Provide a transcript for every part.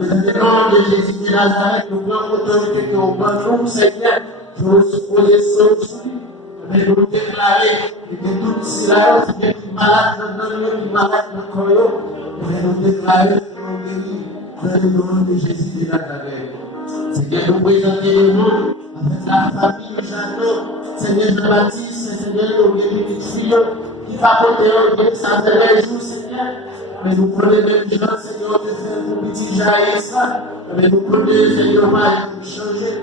Dans le nom de Jésus de Nazareth, nous prenons l'autorité que nous prenons, Seigneur, nous supposons sur lui. Mais nous déclarer que tout cela, qui est malade dans le monde, malade dans le corps, mais nous déclarer que nous guéris dans le nom de Jésus de Nazareth. Seigneur, nous présentons nous avec la famille Jeannot, Seigneur Jean-Baptiste, Seigneur, nous guéris filles qui va porter un ça fait les jours, Seigneur. Mais nous prenons les mêmes gens, Seigneur, de faire pour petit jaillir ça. Mais nous prenons, Seigneur, pour changer.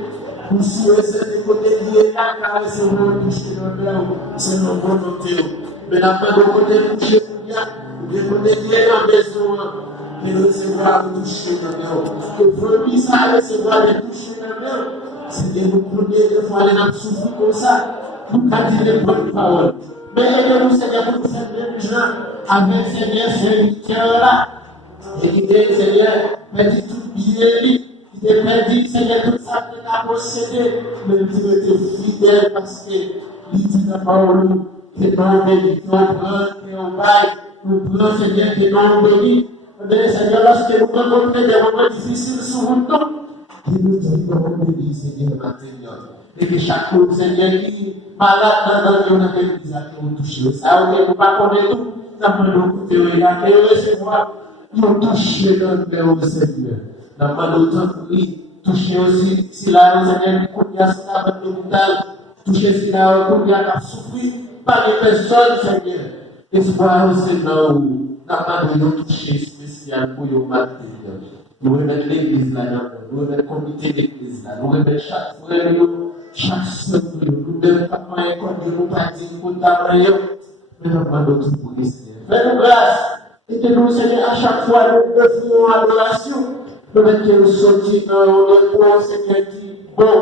Pour souhaiter ces côtés liés à car c'est vous toucher le cœur, c'est nos volontés. Mais la main de côté toucher pour bien, de côté lié dans la maison, de recevoir de toucher le cœur. Que premier ça recevoir de toucher le cœur, c'est que nous prenons des fois les âmes souffrir comme ça, pour dire les bonnes paroles. Mais aidez-nous, Seigneur, pour nous faire bien gens avec Seigneur, serviteur là, et qui dit, Seigneur, mettez tout bien lui. Qui te perdu, Seigneur, tout ça que tu as possédé, mais tu es fidèle parce que il dit la parole, que non béni, que on prend, que on baille, nous prenons, Seigneur, que non béni. Mais Seigneur, lorsque nous rencontrons des moments difficiles sur nous, qui nous dit non béni, Seigneur, maintenant. Et que chaque fois, Seigneur, qui est malade dans le monde, qui nous touche. Ça, on ne peut pas connaître tout, ça peut nous coûter, et recevoir, nous toucher dans le cœur, Seigneur. Dans le temps pour lui, toucher aussi, si la Seigneur qui connaît ça avec le brutal, toucher si la connaît à souffrir par les personnes, Seigneur. Espoir aussi dans le nous toucher spécial pour le matin. Nous remettons l'église là, nous remettons le comité d'église là, nous remettons chaque frère, chaque soeur, nous ne pas moyen comme Dieu nous pas dit pour t'amener, mais nous demandons tout pour les Seigneur. Fais-nous grâce, et que nous, Seigneur, à chaque fois, nous offrons adoration. Nous mettons sortir dans le point, Seigneur, qui bon,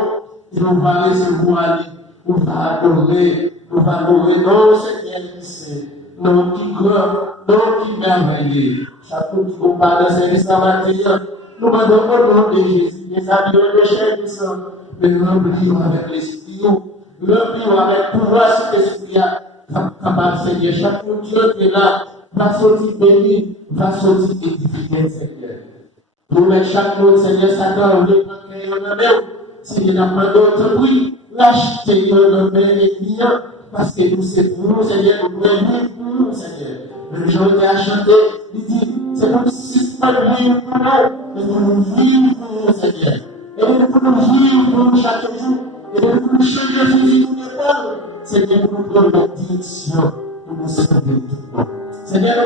et nous va recevoir, nous va adorer, non, Seigneur, qui sait, non, qui grand, non, qui merveilleux. Chaque fois que nous parlons de service à matin, nous demandons au nom de Jésus, les amis de chair du sang, mais remplissons avec l'esprit, remplissons avec pouvoir cet esprit capable, Seigneur. Chaque fois que Dieu est là, va sortir béni, va sortir édifié, Seigneur. Nous mettons chaque mot, Seigneur, Satan, on veut prendre un même. S'il n'y a pas d'autre bruit, lâche tes mains et bien, parce que nous, c'est pour nous, Seigneur, nous pouvons vivre pour nous, Seigneur. Le jour où il a chanté, il dit, c'est comme si ce n'est pas de vivre pour nous, mais pour nous vivre pour nous, Seigneur. Et nous pouvons vivre pour nous chaque jour, et nous pouvons changer physique ou d'épaule, Seigneur, pour nous donner la direction, pour nous sauver tout le monde. Seigneur,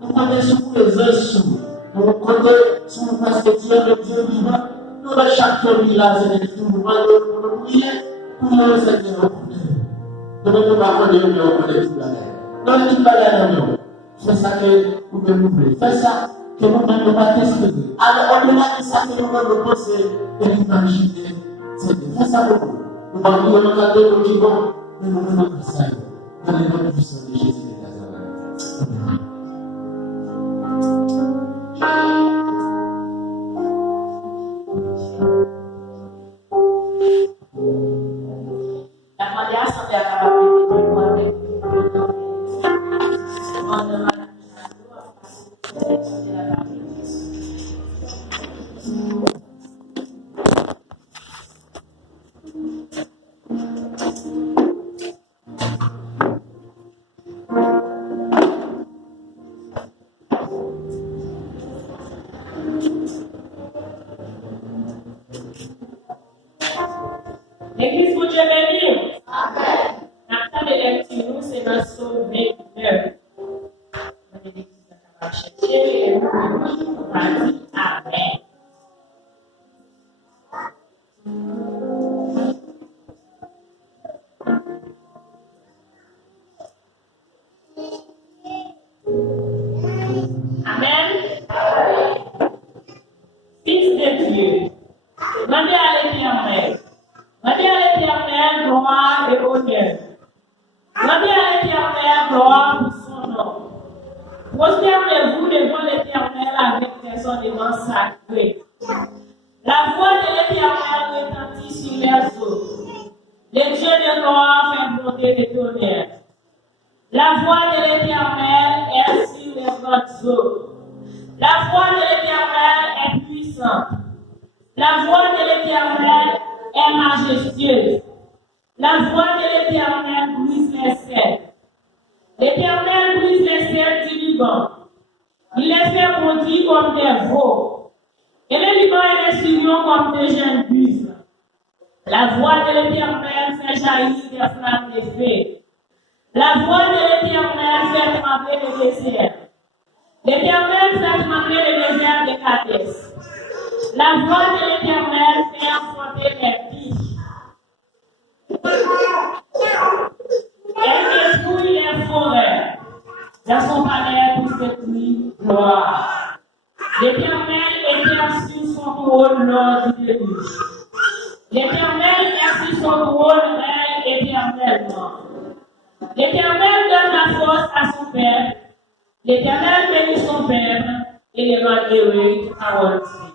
nous connaissons les uns nous comptons sur nous parce que Dieu est Dieu vivant. Nous avons chaque famille là, Seigneur, nous demandons pour nous prier, pour nous, Seigneur, nous ne pouvons pas connaître, mais on connaît tout la mer. Nous tout la mer, c'est ça que nous devons oublier. Fais ça que nous ne devons pas t'espérer. Alors, au-delà de ça que nous devons penser et imaginer, Seigneur, fais ça pour nous. Nous allons nous regarder nos vivants, mais nous devons faire ça. Dans le nom puissant de Jésus de Nazareth. Amen. La radiation de la capacité L'église pour Dieu béni. Amen. Notre de lecture, c'est dans Psaume 29. L'église va chercher et on va dire Amen. Amen. Fils de Dieu, demandez à l'Éternel. Demandez à l'Éternel gloire et honneur. Demandez à l'Éternel gloire pour son nom. Prosternez-vous devant l'Éternel avec des ornements sacrés. La voix de l'Éternel retentit sur les eaux. Les dieux de gloire fait monter les tonnerres. La voix de l'Éternel est sur les grandes eaux. La voix de l'Éternel est puissante. La voix de l'Éternel est majestueuse. La voix de l'Éternel brise les cèdres. L'Éternel brise les cèdres du Liban. Il les fait bondir comme des veaux. Et le Liban et les Syriens comme des jeunes buffles. La voix de l'Éternel fait jaillir des flammes de feu. La voix de l'Éternel fait trembler le désert. L'Éternel fait trembler le désert de Kadès. La voix de l'Éternel fait affronter les pics. Elle détruit les forêts. Dans son palais pour détruire gloire. L'Éternel était sur son trône lors du début. L'Éternel est sur son trône, règne éternellement. L'Éternel donne la force à son peuple. L'Éternel bénit son peuple et les rend heureux à Wall Street.